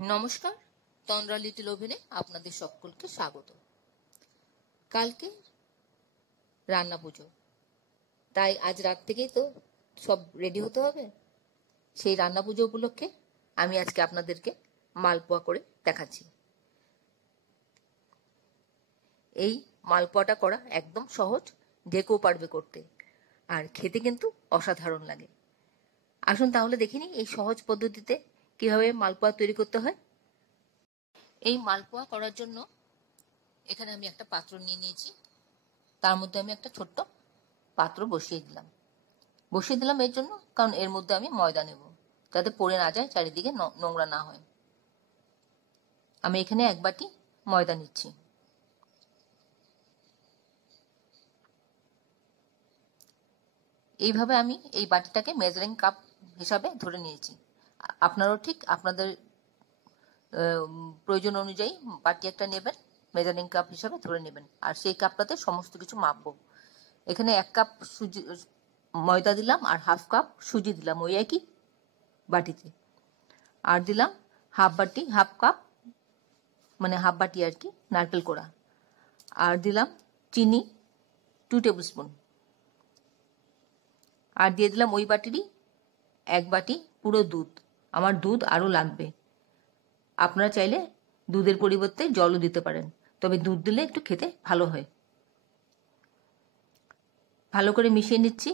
নমস্কার, তন্দ্রা লিটল ওভেনে আপনাদের সকলকে স্বাগত। কালকে রান্না পুজো, তাই আজ রাত থেকেই তো সব রেডি হতে হবে। সেই রান্না পুজো উপলক্ষে আমি আজকে আপনাদেরকে মালপোয়া করে দেখাচ্ছি। এই মালপোয়াটা করা একদম সহজ, যে কেউ পারবে করতে, আর খেতে কিন্তু অসাধারণ লাগে। আসুন তাহলে দেখিনি এই সহজ পদ্ধতিতে কিভাবে মালপোয়া তৈরি করতে হয়। এই মালপোয়া করার জন্য এখানে আমি একটা পাত্র নিয়ে নিয়েছি। তার মধ্যে আমি একটা ছোট্ট পাত্র বসিয়ে দিলাম এর জন্য, কারণ এর মধ্যে আমি ময়দা নেব, যাতে পড়ে না যায়, চারিদিকে নোংরা না হয়। আমি এখানে 1 বাটি ময়দা নিচ্ছি। এইভাবে আমি এই বাটিটাকে মেজারিং কাপ হিসাবে ধরে নিয়েছি। আপনারাও ঠিক আপনাদের প্রয়োজন অনুযায়ী বাটি একটা নেবেন, মেজারিং কাপ হিসাবে ধরে নেবেন, আর সেই কাপটাতে সমস্ত কিছু মাপবো। এখানে 1 কাপ সুজি ময়দা দিলাম আর 1/2 কাপ সুজি দিলাম ওই একই বাটিতে, আর দিলাম হাফ কাপ মানে হাফ বাটি আর কি নারকেল কোড়া, আর দিলাম চিনি 2 টেবিল স্পুন, আর দিয়ে দিলাম ওই বাটিরই 1 বাটি পুরো দুধ। আমার দুধ আরও লাগবে, আপনারা চাইলে দুধের পরিবর্তে জলও দিতে পারেন, তবে দুধ দিলে একটু খেতে ভালো হয়। ভালো করে মিশিয়ে নিচ্ছি,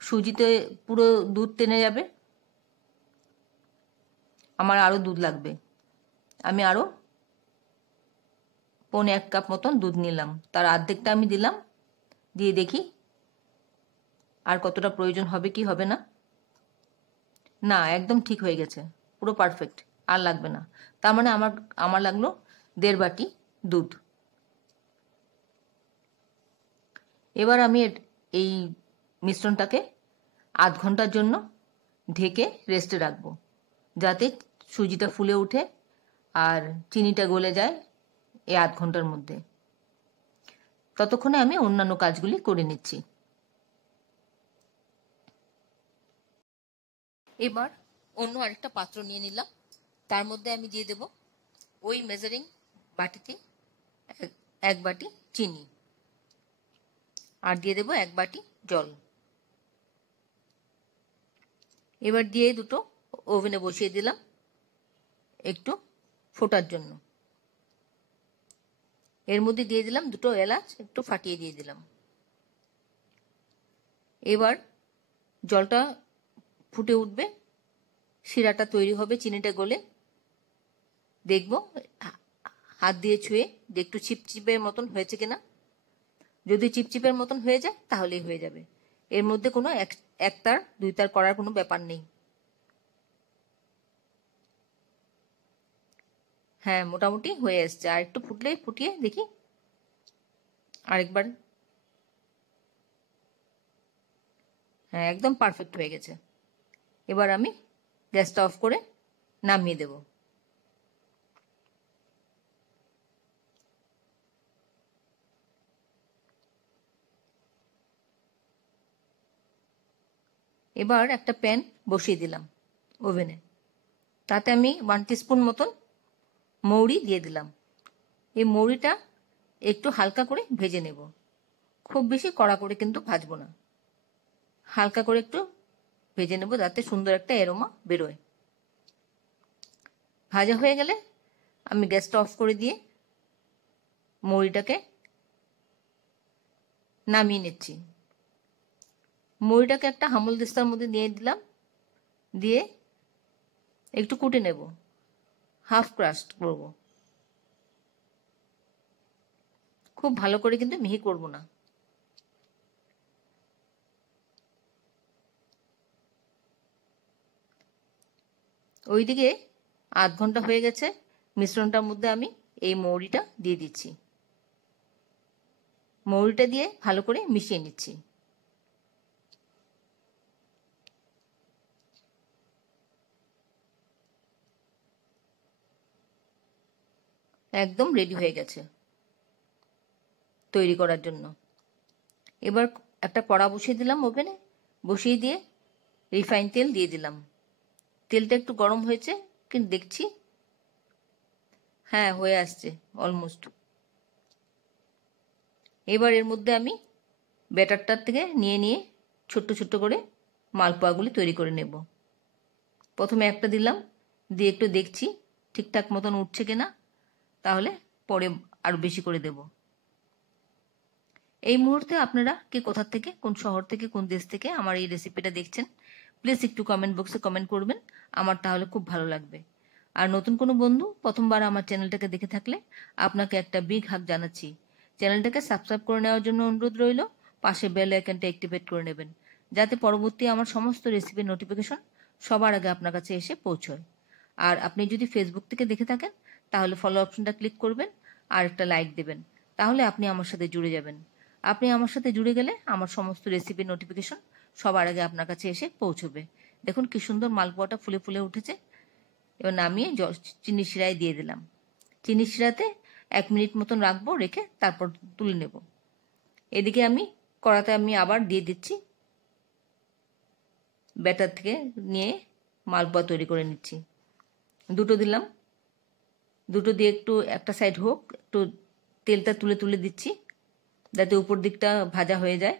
সুজিতে পুরো দুধ টেনে যাবে। আমার আরও দুধ লাগবে, আমি আরও 1 কাপ মতন দুধ নিলাম, তার অর্ধেকটা আমি দিলাম, দিয়ে দেখি আর কতটা প্রয়োজন হবে কি হবে না। না, একদম ঠিক হয়ে গেছে, পুরো পারফেক্ট, আর লাগবে না। তার মানে আমার লাগলো 1.5 বাটি দুধ। এবার আমি এই মিশ্রণটাকে আধ ঘন্টার জন্য ঢেকে রেস্টে রাখবো, যাতে সুজিটা ফুলে ওঠে আর চিনিটা গলে যায় এই আধ ঘন্টার মধ্যে। ততক্ষণে আমি অন্যান্য কাজগুলি করে নিচ্ছি। এবার অন্য আরেকটা পাত্র নিয়ে নিলাম, তার মধ্যে আমি দিয়ে দেব ওই মেজারিং বাটিতে 1 বাটি চিনি, আর দিয়ে দেব 1 বাটি জল। এবার দিয়ে দুটো ওভেনে বসিয়ে দিলাম একটু ফোটার জন্য। এর মধ্যে দিয়ে দিলাম 2 এলাচ, একটু ফাটিয়ে দিয়ে দিলাম। এবার জলটা ফুটে উঠবে, শিরাটা তৈরি হবে, চিনিটা গলে দেখব, হাত দিয়ে ছুঁয়ে একটু চিপচিপের মতন হয়েছে কিনা। যদি চিপচিপের মতন হয়ে যায় তাহলেই হয়ে যাবে, এর মধ্যে কোনো 1 তার 2 তার করার কোনো ব্যাপার নেই। হ্যাঁ, মোটামুটি হয়ে এসছে, আর একটু ফুটিয়ে দেখি আরেকবার। হ্যাঁ, একদম পারফেক্ট হয়ে গেছে। এবার আমি গ্যাসটা অফ করে নামিয়ে দেব। এবার একটা প্যান বসিয়ে দিলাম ওভেনে, তাতে আমি 1 টিস্পুন মতন মৌরি দিয়ে দিলাম। এই মৌরিটা একটু হালকা করে ভেজে নেব, খুব বেশি কড়া করে কিন্তু ভাজবো না, হালকা করে একটু ভেজে নেব, যাতে সুন্দর একটা অ্যারোমা বেরোয়। ভাজা হয়ে গেলে আমি গ্যাসটা অফ করে দিয়ে মৌরিটাকে নামিয়ে নিচ্ছি। মৌরিটাকে একটা হামলদিস্তার মধ্যে দিয়ে দিলাম, দিয়ে একটু কুটে নেব, হাফ ক্রাস্ট করব, খুব ভালো করে কিন্তু মিহি করব না। ওইদিকে আধ ঘন্টা হয়ে গেছে, মিশ্রণটার মধ্যে আমি এই মৌরিটা দিয়ে দিচ্ছি। মৌরিটা দিয়ে ভালো করে মিশিয়ে নিচ্ছি। একদম রেডি হয়ে গেছে তৈরি করার জন্য। এবার একটা কড়া বসিয়ে দিলাম ওভেনে, বসিয়ে দিয়ে রিফাইন তেল দিয়ে দিলাম। তেলটা একটু গরম হয়েছে, কিন্তু দেখছি হ্যাঁ, হয়ে আসছে অলমোস্ট। এবার এর মধ্যে আমি ব্যাটারটার থেকে নিয়ে ছোট্ট ছোট্ট করে মালপোয়াগুলি তৈরি করে নেব। প্রথমে একটা দিলাম, দিয়ে একটু দেখছি ঠিকঠাক মতন উঠছে কিনা, তাহলে পরে আরও বেশি করে দেব। এই মুহূর্তে আপনারা কে কোথা থেকে, কোন শহর থেকে, কোন দেশ থেকে আমার এই রেসিপিটা দেখছেন, প্লিজ একটু কমেন্ট বক্সে কমেন্ট করবেন, আমার তাহলে খুব ভালো লাগবে। আর নতুন কোনো বন্ধু প্রথমবার আমার চ্যানেলটাকে দেখে থাকলে আপনাকে একটা বিগ হাগ জানাচ্ছি। চ্যানেলটাকে সাবস্ক্রাইব করে নেওয়ার জন্য অনুরোধ রইল, পাশে বেল আইকনটা অ্যাক্টিভেট করে নেবেন, যাতে পরবর্তী আমার সমস্ত রেসিপির নোটিফিকেশন সবার আগে আপনার কাছে এসে পৌঁছয়। আর আপনি যদি ফেসবুক থেকে দেখে থাকেন তাহলে ফলো অপশনটা ক্লিক করবেন আর একটা লাইক দেবেন, তাহলে আপনি আমার সাথে জুড়ে যাবেন। আপনি আমার সাথে জুড়ে গেলে আমার সমস্ত রেসিপির নোটিফিকেশন সবার আগে আপনার কাছে এসে পৌঁছবে। দেখুন কি সুন্দর মালপোয়াটা ফুলে ফুলে উঠেছে। এবার নামিয়ে চিনি শিরায় দিয়ে দিলাম। চিনি শিরাতে 1 মিনিট মতন রাখবো, রেখে তারপর তুলে নেব। এদিকে আমি কড়াতে আবার দিয়ে দিচ্ছি, ব্যাটার থেকে নিয়ে মালপোয়া তৈরি করে নিচ্ছি। দুটো দিলাম, দুটো দিয়ে একটু একটা সাইড হোক, একটু তেলটা তুলে দিচ্ছি যাতে উপর দিকটা ভাজা হয়ে যায়।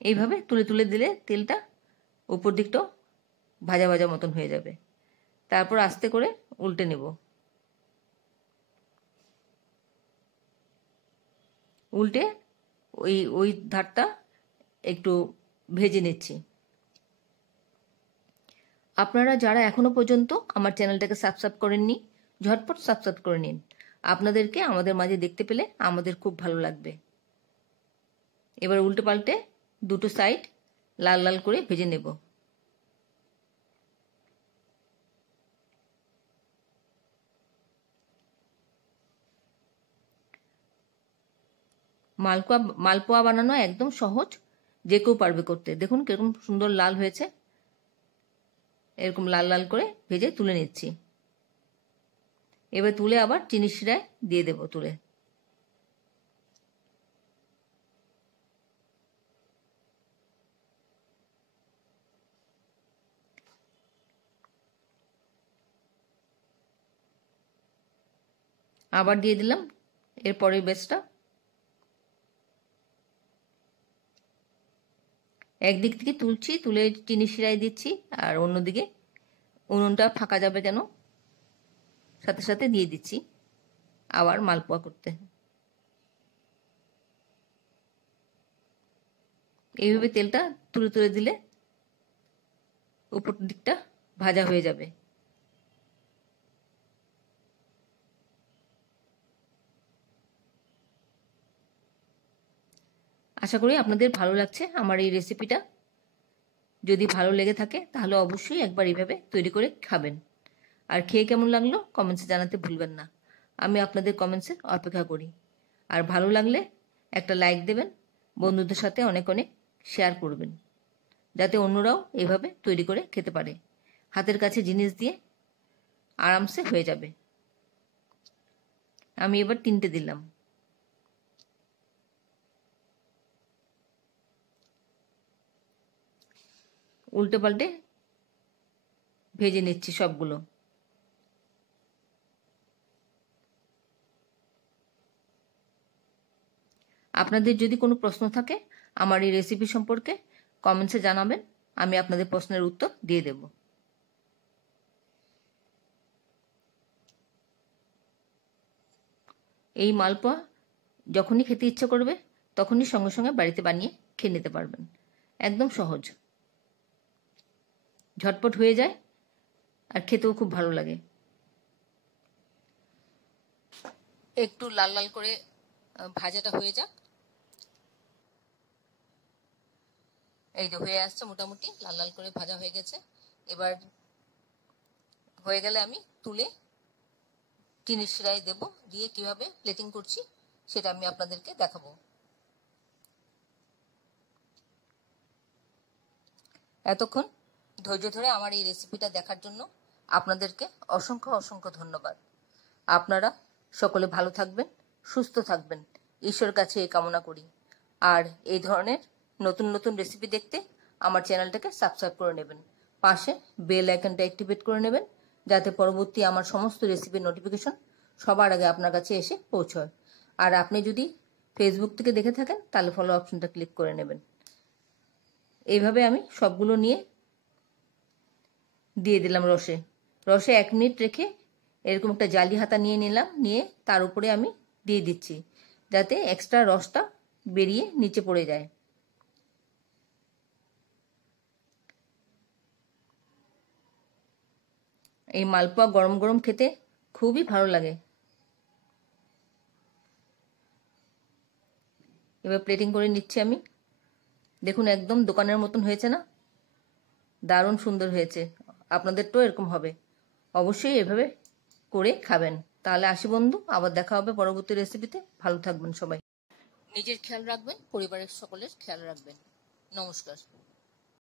এইভাবে তুলে দিলে তেলটা উপর দিকটাও ভাজা ভাজা মতন হয়ে যাবে। তারপর আস্তে করে উল্টে নেব। উল্টে ওই ধারটা একটু ভেজে নিচ্ছি। আপনারা যারা এখনো পর্যন্ত আমার চ্যানেলটাকে সাবস্ক্রাইব করেননি, ঝটপট সাবস্ক্রাইব করে নিন। আপনাদেরকে আমাদের মাঝে দেখতে পেলে আমাদের খুব ভালো লাগবে। এবার উল্টে পাল্টে দুটো সাইড লাল লাল করে ভেজে নেব। মালপোয়া বানানো একদম সহজ, যে কেউ পারবে করতে। দেখুন কিরকম সুন্দর লাল হয়েছে। এরকম লাল লাল করে ভেজে তুলে নিচ্ছি। এবার তুলে আবার চিনি শিরায় দিয়ে দেব তুলে। আবার দিয়ে দিলাম এর পরের ব্যাচটা। একদিক থেকে তুলছি, তুলে চিনি শিরায় দিচ্ছি, আর অন্যদিকে উনুনটা ফাঁকা যাবে কেন সাথে সাথে দিয়ে দিচ্ছি আবার মালপোয়া করতে। এইভাবে তেলটা তুলে দিলে উপর দিকটা ভাজা হয়ে যাবে। আশা করি আপনাদের ভালো লাগছে আমার এই রেসিপিটা। যদি ভালো লেগে থাকে তাহলে অবশ্যই একবার এইভাবে তৈরি করে খাবেন। আর খেয়ে কেমন লাগলো কমেন্টসে জানাতে ভুলবেন না। আমি আপনাদের কমেন্টসে অপেক্ষা করি। আর ভালো লাগলে একটা লাইক দেবেন, বন্ধুদের সাথে অনেক অনেক শেয়ার করবেন, যাতে অন্যরাও এভাবে তৈরি করে খেতে পারে। হাতের কাছে জিনিস দিয়ে আরামসে হয়ে যাবে। আমি এবার 3টে দিলাম। উল্টে পাল্টে ভেজে নিচ্ছি সবগুলো। আপনাদের যদি কোনো প্রশ্ন থাকে আমার এই রেসিপি সম্পর্কে কমেন্টসে জানাবেন, আমি আপনাদের প্রশ্নের উত্তর দিয়ে দেব। এই মালপোয়া যখনই খেতে ইচ্ছে করবে তখনই সঙ্গে সঙ্গে বাড়িতে বানিয়ে খেয়ে নিতে পারবেন। একদম সহজ, ঝটপট হয়ে যায় আর খেতেও খুব ভালো লাগে। একটু লাল লাল করে ভাজাটা হয়ে যাক। এই যে হয়ে আসছে, মোটামুটি লাল লাল করে ভাজা হয়ে গেছে। এবার হয়ে গেলে আমি তুলে চিনি শিরায় দেব, দিয়ে কিভাবে প্লেটিং করছি সেটা আমি আপনাদেরকে দেখাবো। এতক্ষণ ধৈর্য ধরে আমার এই রেসিপিটা দেখার জন্য আপনাদেরকে অসংখ্য অসংখ্য ধন্যবাদ। আপনারা সকলে ভালো থাকবেন, সুস্থ থাকবেন, ঈশ্বরের কাছে এই কামনা করি। আর এই ধরনের নতুন নতুন রেসিপি দেখতে আমার চ্যানেলটাকে সাবস্ক্রাইব করে নেবেন। পাশে বেল আইকনটা অ্যাক্টিভেট করে নেবেন, যাতে পরবর্তী আমার সমস্ত রেসিপির নোটিফিকেশন সবার আগে আপনার কাছে এসে পৌঁছয়। আর আপনি যদি ফেসবুক থেকে দেখে থাকেন তাহলে ফলো অপশনটা ক্লিক করে নেবেন। এইভাবে আমি সবগুলো নিয়ে দিয়ে দিলাম রসে। 1 মিনিট রেখে এরকম একটা জালি হাতা নিয়ে নিলাম, নিয়ে তার উপরে আমি দিয়ে দিচ্ছি, যাতে এক্সট্রা রসটা বেরিয়ে নিচে পড়ে যায়। এই মালপোয়া গরম গরম খেতে খুবই ভালো লাগে। এবার প্লেটিং করে নিচ্ছি আমি। দেখুন একদম দোকানের মতন হয়েছে না? দারুণ সুন্দর হয়েছে। আপনাদেরটাও এরকম হবে। অবশ্যই এভাবে করে খাবেন। তাহলে আসি বন্ধু, আবার দেখা হবে পরবর্তী রেসিপিতে। ভালো থাকবেন সবাই। নিজের খেয়াল রাখবেন, পরিবারের সকলের খেয়াল রাখবেন। নমস্কার।